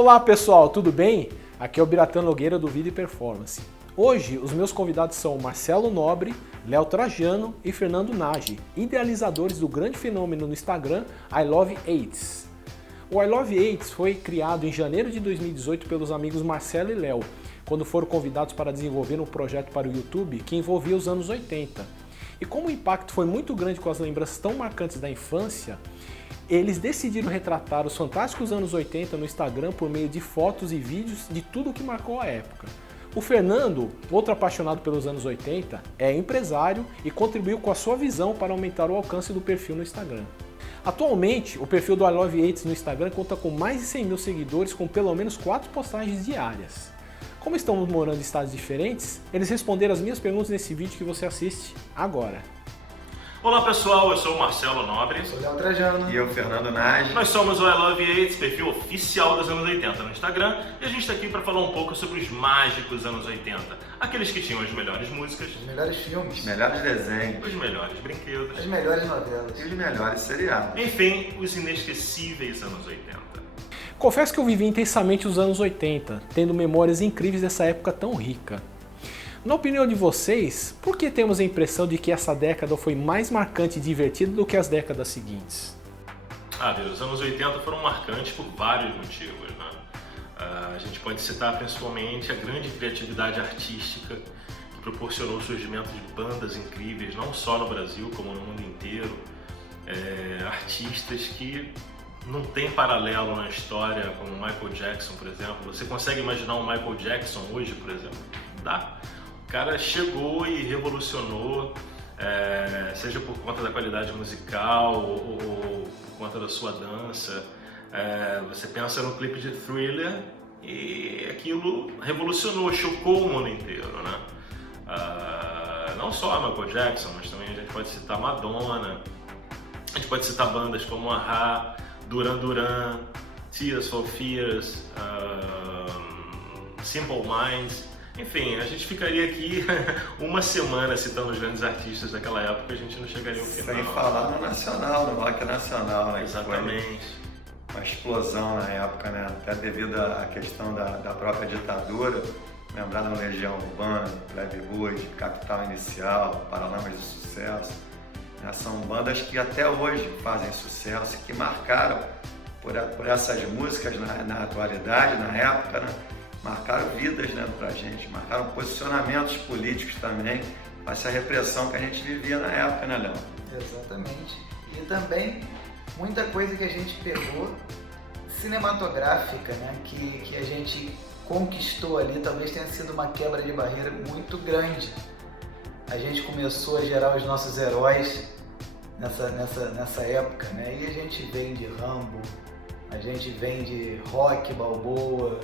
Olá pessoal, tudo bem? Aqui é o Biratan Nogueira do Vida e Performance. Hoje os meus convidados são Marcelo Nobre, Léo Trajano e Fernando Nagy, idealizadores do grande fenômeno no Instagram I Love AIDS. O I Love AIDS foi criado em janeiro de 2018 pelos amigos Marcelo e Léo, quando foram convidados para desenvolver um projeto para o YouTube que envolvia os anos 80. E como o impacto foi muito grande com as lembranças tão marcantes da infância, eles decidiram retratar os fantásticos anos 80 no Instagram por meio de fotos e vídeos de tudo o que marcou a época. O Fernando, outro apaixonado pelos anos 80, é empresário e contribuiu com a sua visão para aumentar o alcance do perfil no Instagram. Atualmente, o perfil do I Love AIDS no Instagram conta com mais de 100 mil seguidores com pelo menos 4 postagens diárias. Como estamos morando em estados diferentes, eles responderam as minhas perguntas nesse vídeo que você assiste agora. Olá pessoal, eu sou o Marcelo Nobre. Eu sou o Léo Trajano. E eu, Fernando Nagy. Nós somos o I Love AIDS, perfil oficial dos anos 80 no Instagram, e a gente está aqui para falar um pouco sobre os mágicos anos 80. Aqueles que tinham as melhores músicas, Os melhores filmes, Os melhores desenhos. os melhores brinquedos, as melhores novelas. E os melhores seriados. enfim, os inesquecíveis anos 80. Confesso que eu vivi intensamente os anos 80, tendo memórias incríveis dessa época tão rica. Na opinião de vocês, por que temos a impressão de que essa década foi mais marcante e divertida do que as décadas seguintes? Os anos 80 foram marcantes por vários motivos, né? A gente pode citar principalmente a grande criatividade artística que proporcionou o surgimento de bandas incríveis, não só no Brasil, como no mundo inteiro. Artistas que não tem paralelo na história, como Michael Jackson, por exemplo. Você consegue imaginar um Michael Jackson hoje, por exemplo? Dá. O cara chegou e revolucionou, seja por conta da qualidade musical ou por conta da sua dança. Você pensa no clipe de Thriller e aquilo revolucionou, chocou o mundo inteiro, né? Não só Michael Jackson, mas também a gente pode citar Madonna, a gente pode citar bandas como a-ha, Duran Duran, Tears for Fears, Simple Minds. Enfim, a gente ficaria aqui uma semana citando os grandes artistas daquela época, a gente não chegaria ao final. Sem falar no nacional, no rock nacional, né? Exatamente. Foi uma explosão na época, né? Até devido à questão da própria ditadura. Lembrando Legião Urbana, Plebe Rude, Capital Inicial, Paralamas de Sucesso. Né? São bandas que até hoje fazem sucesso, que marcaram por essas músicas na atualidade, na época, né? Marcaram vidas, né, pra gente, marcaram posicionamentos políticos também, essa repressão que a gente vivia na época, né, Léo? Exatamente. E também muita coisa que a gente pegou cinematográfica, né, que a gente conquistou ali, talvez tenha sido uma quebra de barreira muito grande. A gente começou a gerar os nossos heróis nessa época, né, e a gente vem de Rambo, a gente vem de Rock Balboa,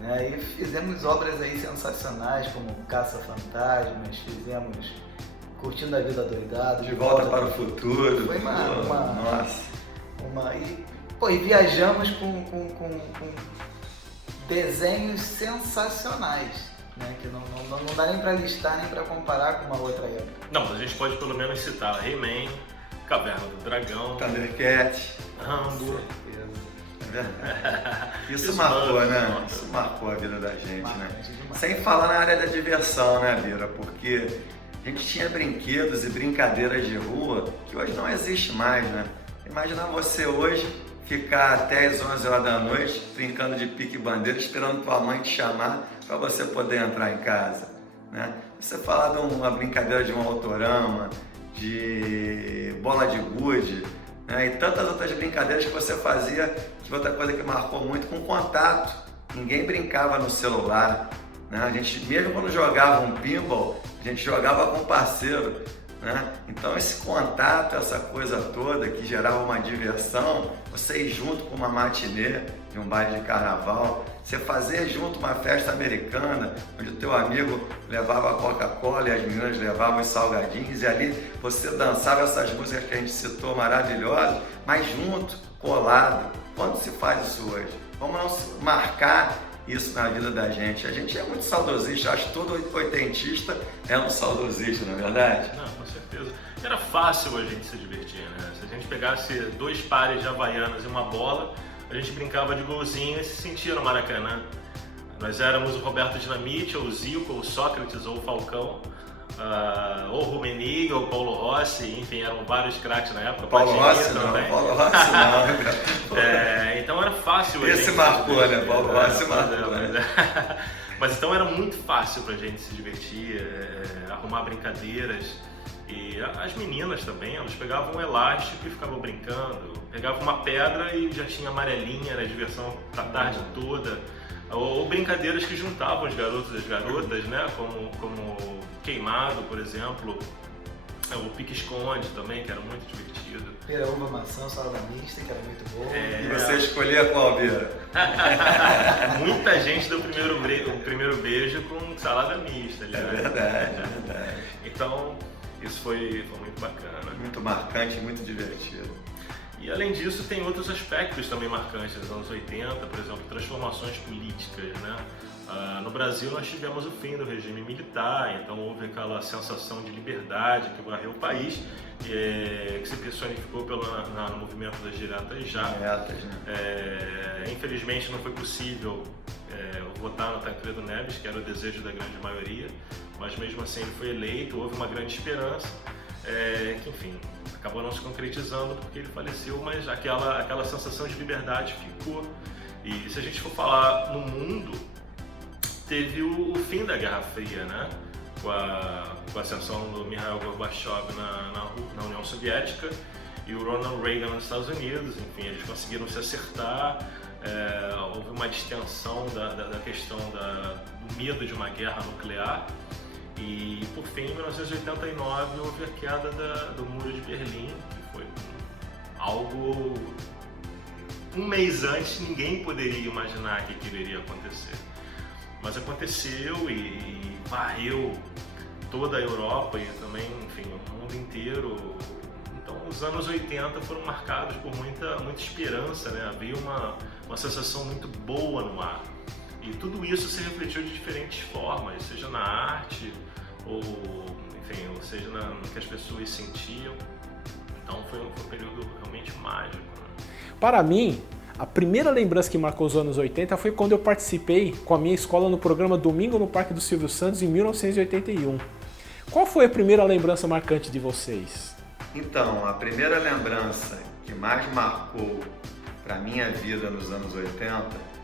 né? E fizemos obras aí sensacionais como Caça-Fantasmas, fizemos Curtindo a Vida Doidado, De Volta para o Futuro. Foi Nossa. E viajamos com desenhos sensacionais, né? Que não dá nem para listar, nem para comparar com uma outra época. Não, a gente pode pelo menos citar He-Man, Caverna do Dragão, Thundercat. Rambo. Isso marcou, né? Isso marcou a vida da gente, né? Sem falar na área da diversão, né, Bira? Porque a gente tinha brinquedos e brincadeiras de rua que hoje não existe mais, né? Imagina você hoje ficar até as 11 horas da noite brincando de pique-bandeira, esperando tua mãe te chamar para você poder entrar em casa, né? Você falar de uma brincadeira de um autorama, de bola de gude, né? E tantas outras brincadeiras que você fazia, que outra coisa que marcou muito, com contato. Ninguém brincava no celular, né? A gente, mesmo quando jogava um pinball, a gente jogava com parceiro, né? Então esse contato, essa coisa toda que gerava uma diversão, você ir junto com uma matinê de um baile de carnaval, você fazer junto uma festa americana, onde o teu amigo levava a Coca-Cola e as meninas levavam os salgadinhos, e ali você dançava essas músicas que a gente citou maravilhosas, mas junto, colado. Quando se faz isso hoje? Vamos não marcar isso na vida da gente. A gente é muito saudosista, acho que todo oitentista é um saudosista, não é verdade? Não, com certeza. Era fácil a gente se divertir, né? Se a gente pegasse 2 pares de havaianas e uma bola, a gente brincava de golzinho e se sentia no Maracanã. Nós éramos o Roberto Dinamite, ou o Zico, ou o Sócrates, ou o Falcão, ou o Rummenigge, ou o Paulo Rossi, enfim, eram vários craques na época. Paulo Rossi também. Paulo Rossi não. Então era fácil. Esse marcou, né? Paulo Rossi marcou. Mas então era muito fácil pra gente se divertir, arrumar brincadeiras. E as meninas também, elas pegavam um elástico e ficavam brincando. Pegavam uma pedra e já tinha amarelinha, era diversão a tarde toda. Ou brincadeiras que juntavam os garotos e as garotas, né? Como queimado, por exemplo. O pique-esconde também, que era muito divertido. Pera-uva maçã, salada mista, que era muito boa. E você escolhia qual, Bira? Muita gente deu o primeiro beijo com salada mista. É verdade. Então, isso foi muito bacana. Muito marcante, muito divertido. E além disso, tem outros aspectos também marcantes nos anos 80, por exemplo, transformações políticas, né? No Brasil nós tivemos o fim do regime militar, então houve aquela sensação de liberdade que varreu o país, que se personificou no movimento das diretas já. Infelizmente não foi possível votar no Tancredo Neves, que era o desejo da grande maioria, mas mesmo assim ele foi eleito, houve uma grande esperança, que enfim, acabou não se concretizando porque ele faleceu, mas aquela sensação de liberdade ficou. E se a gente for falar no mundo, teve o fim da Guerra Fria, né? Com a ascensão do Mikhail Gorbachev na União Soviética e o Ronald Reagan nos Estados Unidos. Enfim, eles conseguiram se acertar, houve uma distensão da questão do medo de uma guerra nuclear e, por fim, em 1989, houve a queda do Muro de Berlim, que foi algo... Um mês antes, ninguém poderia imaginar que aquilo iria acontecer. Mas aconteceu e varreu toda a Europa e também, enfim, o mundo inteiro. Então, os anos 80 foram marcados por muita esperança, né? Havia uma sensação muito boa no ar. E tudo isso se refletiu de diferentes formas, seja na arte, ou seja no que as pessoas sentiam. Então, foi um período realmente mágico, né? Para mim, a primeira lembrança que marcou os anos 80 foi quando eu participei com a minha escola no programa Domingo no Parque do Silvio Santos em 1981. Qual foi a primeira lembrança marcante de vocês? Então, a primeira lembrança que mais marcou para minha vida nos anos 80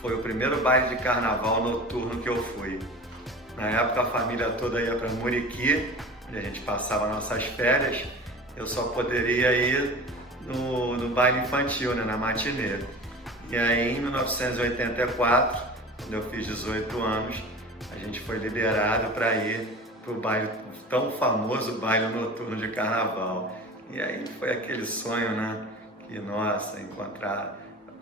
foi o primeiro baile de carnaval noturno que eu fui. Na época a família toda ia para Muriqui, onde a gente passava nossas férias. Eu só poderia ir no baile infantil, né, na matinê. E aí em 1984, quando eu fiz 18 anos, a gente foi liberado para ir para o baile, tão famoso baile noturno de carnaval. E aí foi aquele sonho, né, que nossa,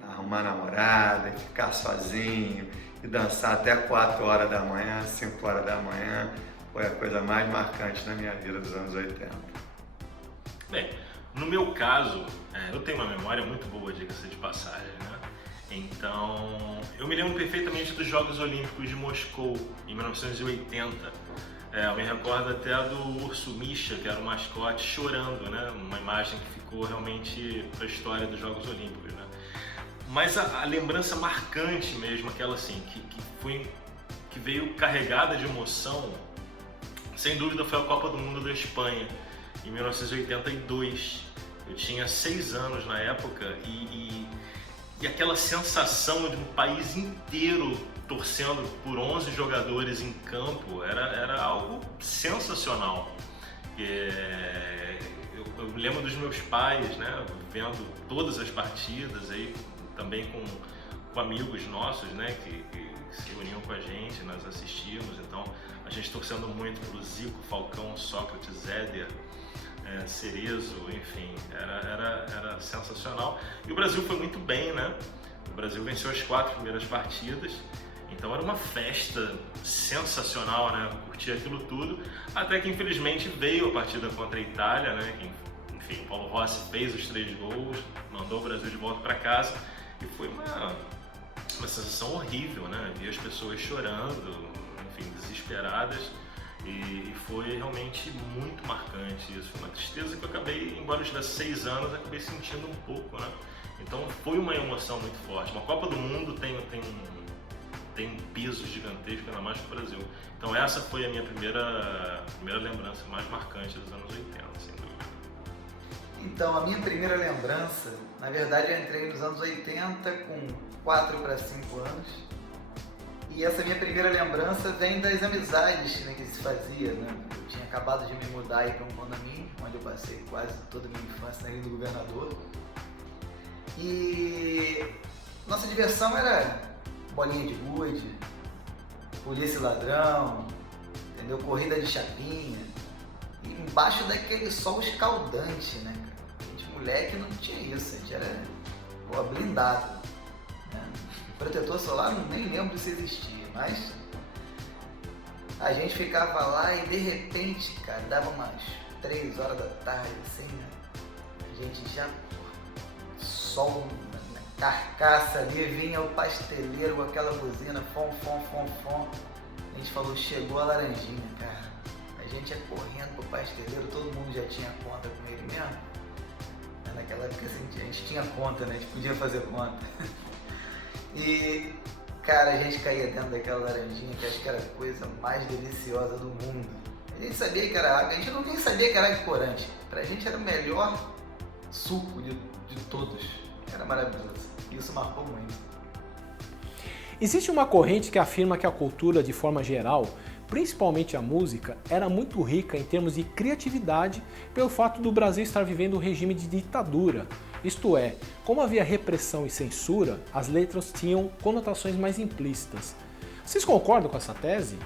arrumar namorada, ficar sozinho e dançar até 4 horas da manhã, 5 horas da manhã, foi a coisa mais marcante na minha vida dos anos 80. Bem, no meu caso, eu tenho uma memória muito boa, diga-se de passagem, né? Então, eu me lembro perfeitamente dos Jogos Olímpicos de Moscou, em 1980. Eu me recordo até do urso Misha, que era o mascote, chorando, né? Uma imagem que ficou realmente para a história dos Jogos Olímpicos, né? Mas a lembrança marcante mesmo, aquela assim, que veio carregada de emoção, sem dúvida foi a Copa do Mundo da Espanha, em 1982. Eu tinha 6 anos na época e aquela sensação de um país inteiro torcendo por 11 jogadores em campo era algo sensacional. Eu me lembro dos meus pais, né, vendo todas as partidas, aí, também com amigos nossos, né, que se uniam com a gente, nós assistimos. Então a gente torcendo muito pro Zico, Falcão, Sócrates, Éder, Cerezo, enfim, era sensacional. E o Brasil foi muito bem, né? O Brasil venceu as 4 primeiras partidas, então era uma festa sensacional, né? Curtir aquilo tudo, até que infelizmente veio a partida contra a Itália, né? Enfim, Paulo Rossi fez os 3 gols, mandou o Brasil de volta para casa e foi uma sensação horrível, né? Vi as pessoas chorando, enfim, desesperadas. E foi realmente muito marcante isso. Foi uma tristeza que eu acabei, embora eu tivesse 6 anos, acabei sentindo um pouco, né? Então foi uma emoção muito forte. Uma Copa do Mundo tem um peso gigantesco, ainda mais para o Brasil. Então essa foi a minha primeira lembrança mais marcante dos anos 80, sem dúvida. Então, a minha primeira lembrança, na verdade eu entrei nos anos 80 com 4 para 5 anos. E essa minha primeira lembrança vem das amizades, né, que se fazia, né? Eu tinha acabado de me mudar aí para um condomínio, onde eu passei quase toda a minha infância na Ilha do Governador. E nossa diversão era bolinha de gude, polícia e ladrão, entendeu? Corrida de chapinha, e embaixo daquele sol escaldante, né? A gente, moleque, não tinha isso, a gente era blindado, né? Protetor solar, nem lembro se existia, mas a gente ficava lá e de repente, cara, dava umas 3 horas da tarde, assim, né? A gente já, sol na carcaça ali, vinha o pasteleiro com aquela buzina, fom. A gente falou, chegou a laranjinha, cara. A gente ia correndo pro pasteleiro, todo mundo já tinha conta com ele mesmo. Naquela época assim, a gente tinha conta, né? A gente podia fazer conta. E, cara, a gente caía dentro daquela laranjinha, que acho que era a coisa mais deliciosa do mundo. A gente sabia que era água, a gente nem sabia que era água de corante. Pra gente era o melhor suco de todos. Era maravilhoso. Isso marcou muito. Existe uma corrente que afirma que a cultura, de forma geral, principalmente a música, era muito rica em termos de criatividade pelo fato do Brasil estar vivendo um regime de ditadura. Isto é, como havia repressão e censura, as letras tinham conotações mais implícitas. Vocês concordam com essa tese?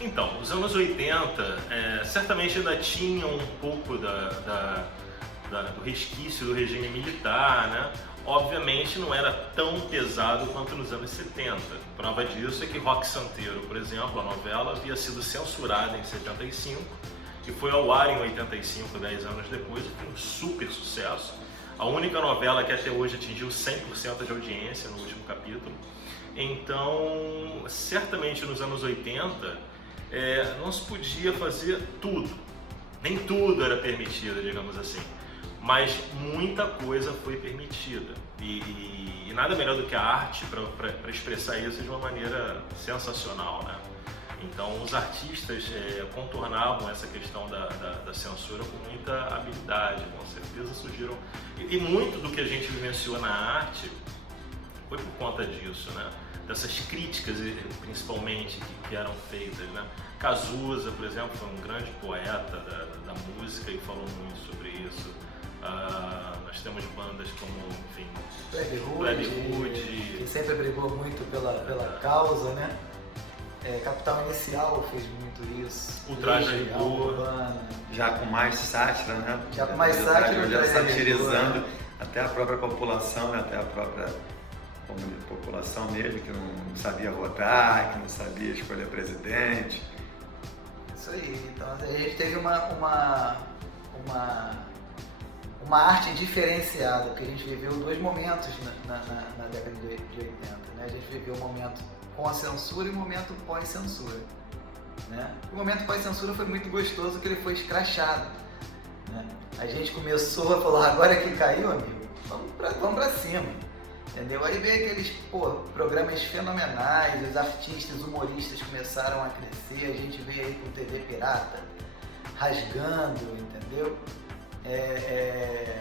Então, os anos 80 certamente ainda tinham um pouco do resquício do regime militar, né? Obviamente não era tão pesado quanto nos anos 70. Prova disso é que Rock Santeiro, por exemplo, a novela havia sido censurada em 75 e foi ao ar em 85, 10 anos depois, e foi um super sucesso. A única novela que até hoje atingiu 100% de audiência no último capítulo. Então, certamente nos anos 80 não se podia fazer tudo. Nem tudo era permitido, digamos assim. Mas muita coisa foi permitida e nada melhor do que a arte para expressar isso de uma maneira sensacional, né? Então os artistas contornavam essa questão da censura com muita habilidade, com certeza surgiram. E muito do que a gente vivenciou na arte foi por conta disso, né? Dessas críticas, principalmente, que eram feitas, né? Cazuza, por exemplo, foi um grande poeta da música e falou muito sobre isso. Nós temos bandas como, enfim, Plebe Hood, que sempre brigou muito pela causa, né? Capital Inicial fez muito isso. O Traje a Rigor. Já com mais sátira, né? Já com mais sátira. Já satirizando até a própria população, né? Até a própria população mesmo, que não sabia votar, que não sabia escolher presidente. Isso aí. Então a gente teve uma arte diferenciada, porque a gente viveu 2 momentos na década de 80, né? A gente viveu um momento com a censura e um momento pós-censura, né? O momento pós-censura foi muito gostoso, porque ele foi escrachado, né? A gente começou a falar, agora que caiu, amigo, vamos pra cima, entendeu? Aí veio aqueles programas fenomenais, os artistas, humoristas começaram a crescer, a gente veio aí com TV pirata, rasgando, entendeu?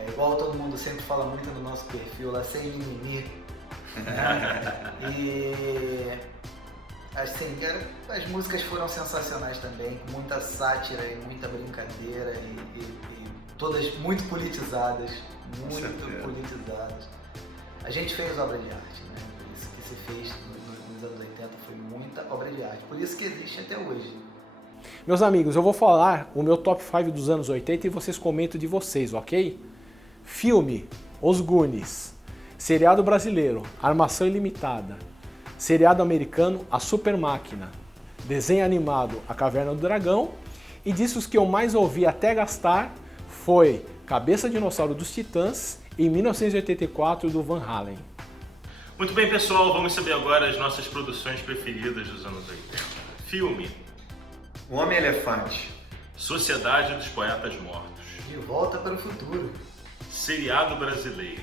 Igual todo mundo sempre fala muito no nosso perfil lá, sem mimimi. E assim, as músicas foram sensacionais também, com muita sátira e muita brincadeira e todas muito politizadas, politizadas. A gente fez obra de arte, né? Por isso que se fez nos anos 80 foi muita obra de arte, por isso que existe até hoje. Meus amigos, eu vou falar o meu top 5 dos anos 80 e vocês comentam de vocês, ok? Filme, Os Goonies. Seriado brasileiro, Armação Ilimitada. Seriado americano, A Super Máquina. Desenho animado, A Caverna do Dragão. E discos que eu mais ouvi até gastar foi Cabeça Dinossauro dos Titãs e 1984 do Van Halen. Muito bem, pessoal, vamos saber agora as nossas produções preferidas dos anos 80. Filme. O Homem-Elefante. Sociedade dos Poetas Mortos. De Volta para o Futuro. Seriado brasileiro.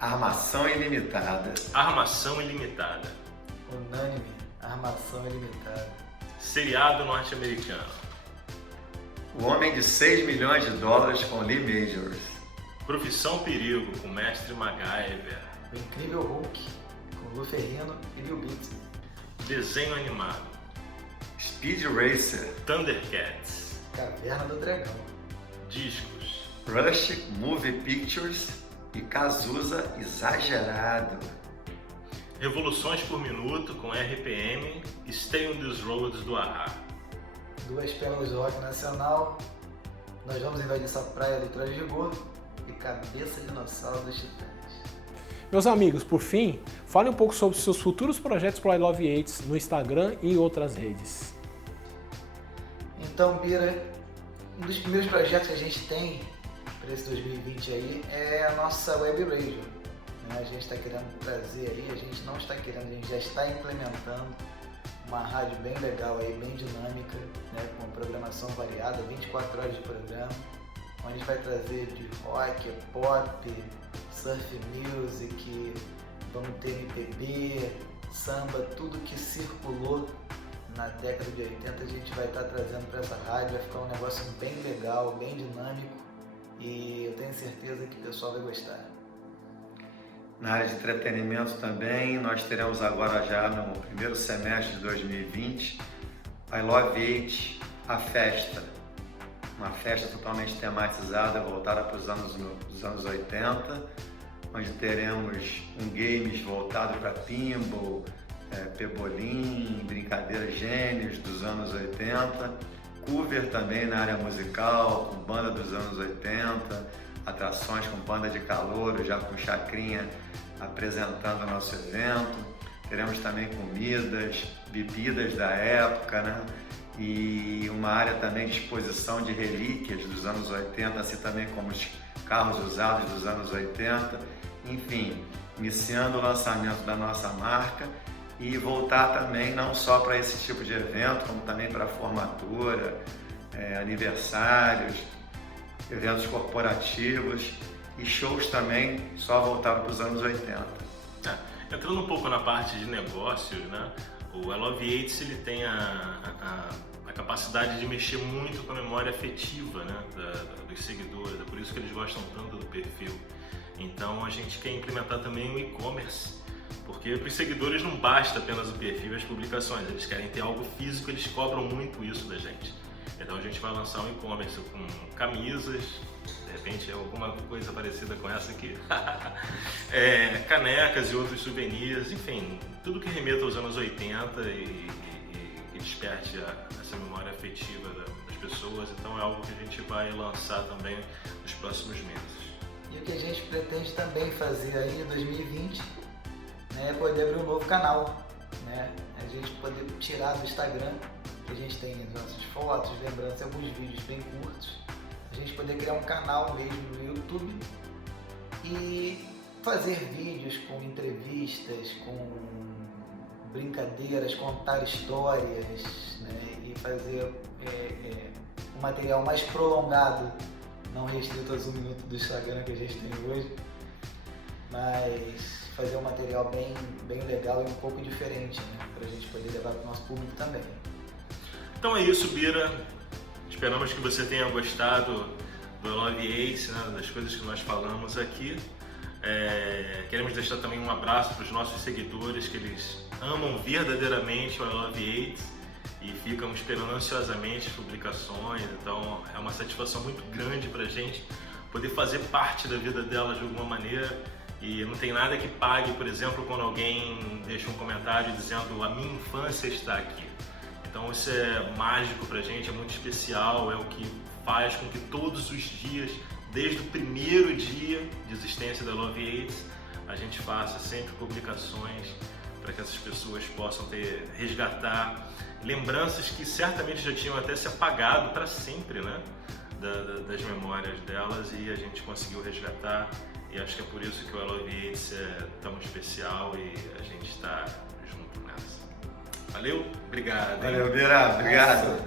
Armação ilimitada. Armação ilimitada. Unânime, armação ilimitada. Seriado norte-americano. O Homem de 6 milhões de dólares com Lee Majors. Profissão Perigo com Mestre MacGyver. O Incrível Hulk, com Lu Ferrino e Bill Bixby. Desenho animado. Speed Racer. Thundercats. Caverna do Dragão. Discos. Rush Movie Pictures e Cazuza Exagerado. Revoluções por Minuto com RPM e Stay on These Roads do A.H.A. Duas Pérolas do Rock Nacional. Nós vamos invadir essa praia do Traje Rigor e Cabeça de Dinossauro dos Titãs. Meus amigos, por fim, fale um pouco sobre seus futuros projetos para I Love Yates no Instagram e em outras redes. Então, Bira, um dos primeiros projetos que a gente tem para esse 2020 aí é a nossa web radio. A gente está querendo trazer aí, a gente não está querendo, a gente já está implementando uma rádio bem legal aí, bem dinâmica, né, com programação variada, 24 horas de programa, onde a gente vai trazer de rock, pop, surf music, vamos ter MPB, samba, tudo que circulou na década de 80 a gente vai estar trazendo para essa rádio, vai ficar um negócio bem legal, bem dinâmico e eu tenho certeza que o pessoal vai gostar. Na área de entretenimento também, nós teremos agora já no primeiro semestre de 2020 I Love Yates, a festa. Uma festa totalmente tematizada, voltada para os anos 80, onde teremos um games voltado para pinball, pebolim, brincadeiras gênios dos anos 80, cover também na área musical, com banda dos anos 80, atrações com banda de calouro, já com chacrinha apresentando o nosso evento. Teremos também comidas, bebidas da época, né? E uma área também de exposição de relíquias dos anos 80, assim também como os carros usados dos anos 80. Enfim, iniciando o lançamento da nossa marca e voltar também não só para esse tipo de evento, como também para formatura, aniversários, eventos corporativos e shows também só voltados para os anos 80. Entrando um pouco na parte de negócios, né? O I Love Yates ele tem a capacidade de mexer muito com a memória afetiva, né? Dos seguidores, é por isso que eles gostam tanto do perfil. Então a gente quer implementar também o e-commerce, porque para os seguidores não basta apenas o perfil e as publicações, eles querem ter algo físico, eles cobram muito isso da gente. Então a gente vai lançar um e-commerce com camisas, de repente é alguma coisa parecida com essa aqui, canecas e outros souvenirs, enfim, tudo que remeta aos anos 80 e desperte essa memória afetiva das pessoas. Então é algo que a gente vai lançar também nos próximos meses. E o que a gente pretende também fazer aí em 2020, né, é poder abrir um novo canal, né? A gente poder tirar do Instagram, que a gente tem as nossas fotos, lembranças, alguns vídeos bem curtos, a gente poder criar um canal mesmo no YouTube e fazer vídeos com entrevistas, com brincadeiras, contar histórias, né, e fazer um material mais prolongado, não restrito aos 1 minuto do Instagram que a gente tem hoje, mas fazer um material bem legal e um pouco diferente, né, para a gente poder levar para o nosso público também. Então é isso, Bira. Esperamos que você tenha gostado do I Love Yates, né, das coisas que nós falamos aqui. Queremos deixar também um abraço para os nossos seguidores, que eles amam verdadeiramente o I Love Yates e ficam esperando ansiosamente as publicações. Então é uma satisfação muito grande para a gente poder fazer parte da vida delas de alguma maneira. E não tem nada que pague, por exemplo, quando alguém deixa um comentário dizendo a minha infância está aqui. Então isso é mágico pra gente, é muito especial, é o que faz com que todos os dias, desde o primeiro dia de existência da Love Yates, a gente faça sempre publicações para que essas pessoas possam resgatar lembranças que certamente já tinham até se apagado para sempre, né? Das memórias delas, e a gente conseguiu resgatar, e acho que é por isso que o I Love Yates é tão especial e a gente está junto nessa. Valeu, obrigado. Valeu, Bira, obrigado.